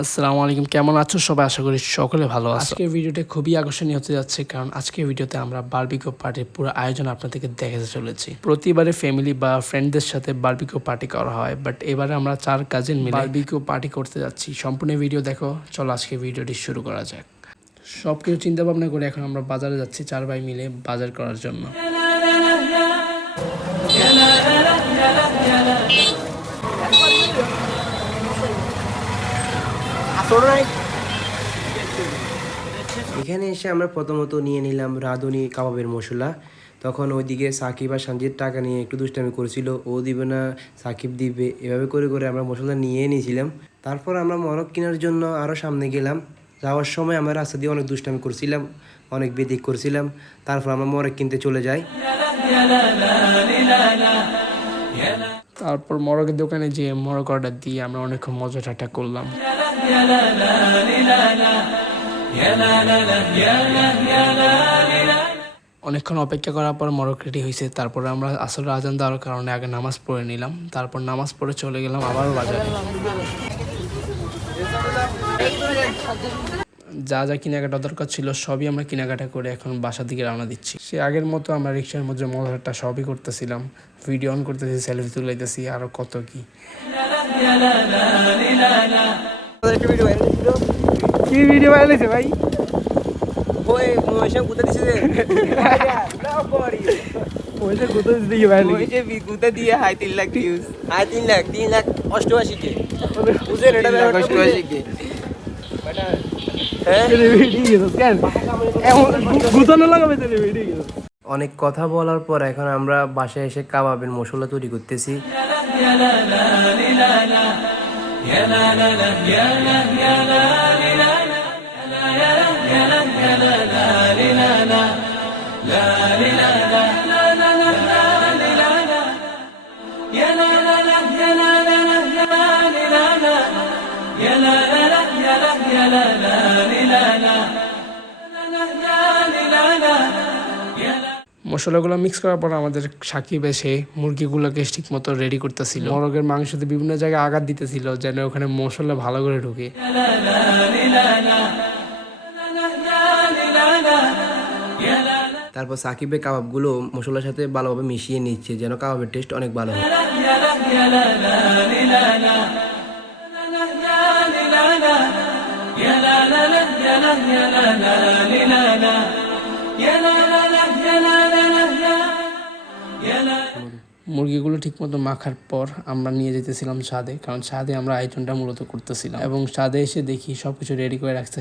আসসালামু আলাইকুম কেমন আছো সবাই? আশা করি সকলে ভালো আছো। আজকের ভিডিওটা খুবই আকর্ষণীয় হতে যাচ্ছে কারণ আজকের ভিডিওতে আমরা বারবিকিউ পার্টির পুরো আয়োজন আপনাদেরকে দেখাতে চলেছি। প্রতিবারে ফ্যামিলি বা ফ্রেন্ডদের সাথে বারবিকিউ পার্টি করা হয় বাট এবারে আমরা চার কাজিন মিলে বারবিকিউ পার্টি করতে যাচ্ছি। সম্পূর্ণ ভিডিও দেখো চলো আজকে ভিডিওটি শুরু করা যাক। সব কিছু চিন্তা ভাবনা করে এখন আমরা বাজারে যাচ্ছি চার ভাই মিলে বাজার করার জন্য। এখানে এসে আমরা প্রথমত নিয়ে নিলাম রাঁধুনি কাবাবের মশলা তখন ওইদিকে সাকিব আর সঞ্জিত টাকা নিয়ে একটু দুষ্টামি করেছিল ও দিবে না সাকিব দিবে এভাবে করে করে আমরা মশলা নিয়ে নিয়েছিলাম তারপর আমরা মরক কেনার জন্য আরও সামনে গেলাম যাওয়ার সময় আমরা রাস্তা দিয়ে অনেক দুষ্টামি করছিলাম অনেক বেদিক করছিলাম তারপর আমরা মরক কিনতে চলে যাই তারপর মরগের দোকানে যেয়ে মরগ অর্ডার দিয়ে আমরা অনেকক্ষণ মজা ঠাট্টা করলাম। অনেকক্ষণ অপেক্ষা করার পর মরক রেডি হয়েছে তারপর আমরা আসলে আজান দেওয়ার কারণে আগে নামাজ পড়ে নিলাম। তারপর নামাজ পড়ে চলে গেলাম আবারও বাজারে। যা যা কেনাকাটা দরকার ছিল সবই আমরা কেনাকাটা করে এখন বাসার দিকে রওনা দিচ্ছি। সে আগের মতো আমরা রিক্সার মধ্যে মজাটা সবই করতেছিলাম। ভিডিও অন করতেছি সেলফি তুলাইতেছি আরও কত কি। কি ভিডিও ভাইরাল হয়েছে ভাই? অষ্টআশি কে। অষ্টআশি কে। হ্যাঁ অনেক কথা বলার পর এখন আমরা বাসায় এসে কাবাবের মশলা তৈরি করতেছি মশলাগুলো মিক্স করার পর আমাদের সাকিব এসে মুরগিগুলোকে ঠিক মতো রেডি করতেছিল মরগের মাংসতে বিভিন্ন জায়গায় আঘাত দিতেছিল যেন ওখানে মশলা ভালো করে ঢুকে তারপর সাকিবের কাবাবগুলো মশলার সাথে ভালোভাবে মিশিয়ে নিচ্ছে যেন কাবাবের টেস্ট অনেক ভালো হয় মুরগিগুলো ঠিকমতো মাখার পর আমরা নিয়ে যেতেছিলাম ছাদে কারণ ছাদে আমরা আয়োজনটা মূলত করতেছিলাম এবং ছাদে এসে দেখি সবকিছু রেডি করে রাখছে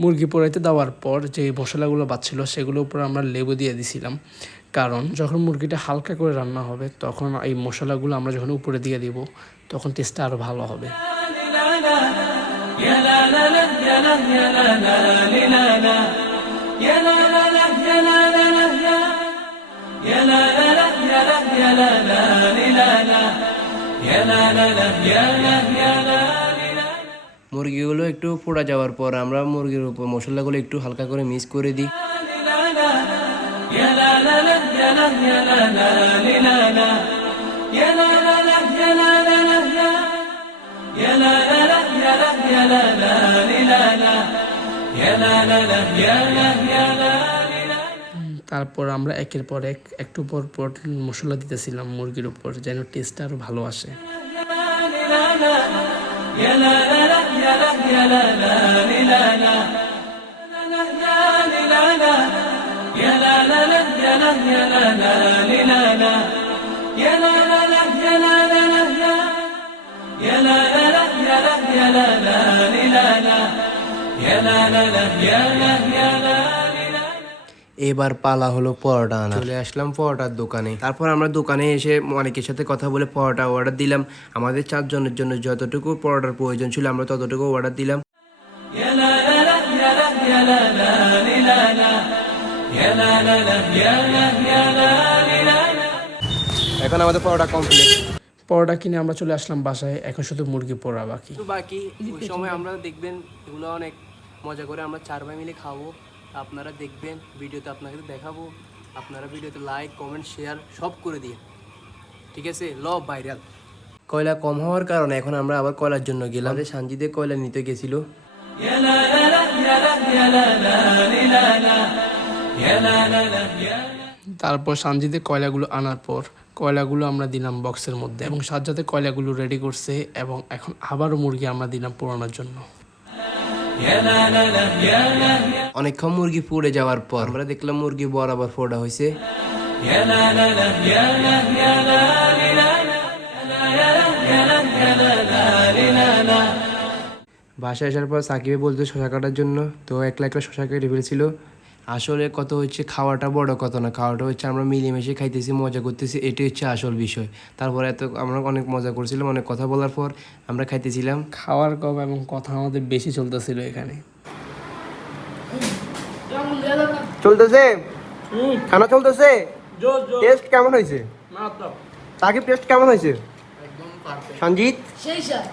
মুরগি পোড়াইতে দেওয়ার পর যে মশলাগুলো বাচ্ছিল সেগুলোর উপর আমরা লেবু দিয়ে দিছিলাম কারণ যখন মুরগিটা হালকা করে রান্না হবে তখন এই মশলাগুলো আমরা যখন উপরে দিয়ে দিব তখন টেস্টটা আরও ভালো হবে মুরগিগুলো একটু পোড়া যাওয়ার পর আমরা মুরগির উপর মশলাগুলো একটু হালকা করে মিক্স করে দিই তারপর আমরা একের পর এক একটু পর পর মশলা দিতেছিলাম মুরগির উপর যেন টেস্টটা আরও ভালো আসে এবার পালা হলো পরোটা আনা চলে আসলাম পরোটার দোকানে। তারপর আমরা দোকানে এসে অনেকের সাথে কথা বলে পরোটা অর্ডার দিলাম। আমাদের চারজনের জন্য যতটুকু পরোটার প্রয়োজন ছিল আমরা ততটুকু অর্ডার দিলাম। এখন আমাদের পরোটা কমপ্লিট পরোটা কিনে আমরা চলে আসলাম বাসায় এখন শুধু মুরগি পোড়া বাকি। বাকি ওই সময় আমরা দেখবেন এগুলো অনেক মজা করে আমরা চার ভাই মিলে খাব। আপনারা দেখবেন, ভিডিওতে আপনাকে দেখাবো। আপনারা ভিডিওতে লাইক কমেন্ট শেয়ার সব করে দিন ঠিক আছে? লভ ভাইরাল কয়লা কম হওয়ার কারণে এখন আমরা আবার কয়লার জন্য গেলাম। আমাদের সানজিদে কয়লা নিতে গেছিল। তারপর সানজিদে কয়লাগুলো আনার পর কয়লাগুলো আমরা দিলাম বক্সের মধ্যে এবং সাজ্জাতে কয়লাগুলো রেডি করছে এবং এখন আবারও মুরগি আমরা দিলাম পোড়ানোর জন্য। অনেকক্ষণ মুরগি পুড়ে যাওয়ার পর আমরা দেখলাম মুরগি বরাবর ফোড়া হয়েছে বাসায় আসার পর সাকিবে বলতো শশা কাটার জন্য। তো একলা একলা শশা কেটে ফেলছিল আসলে কত হচ্ছে খাওয়াটা বড় কত না খাওয়াটা হচ্ছে আমরা মিলেমিশে খাইতেছি মজা করতেছি এটাই হচ্ছে আসল বিষয়। তারপরে এত আমরা অনেক মজা করছিলাম অনেক কথা বলার পর আমরা খাইতেছিলাম। খাওয়ার কম এবং কথা আমাদের বেশি চলতেছিল এখানে। চলতেছে? খানা চলতেছে? টেস্ট কেমন হয়েছে? সাকিব টেস্ট কেমন হয়েছে? সঞ্জিত? সেই স্যার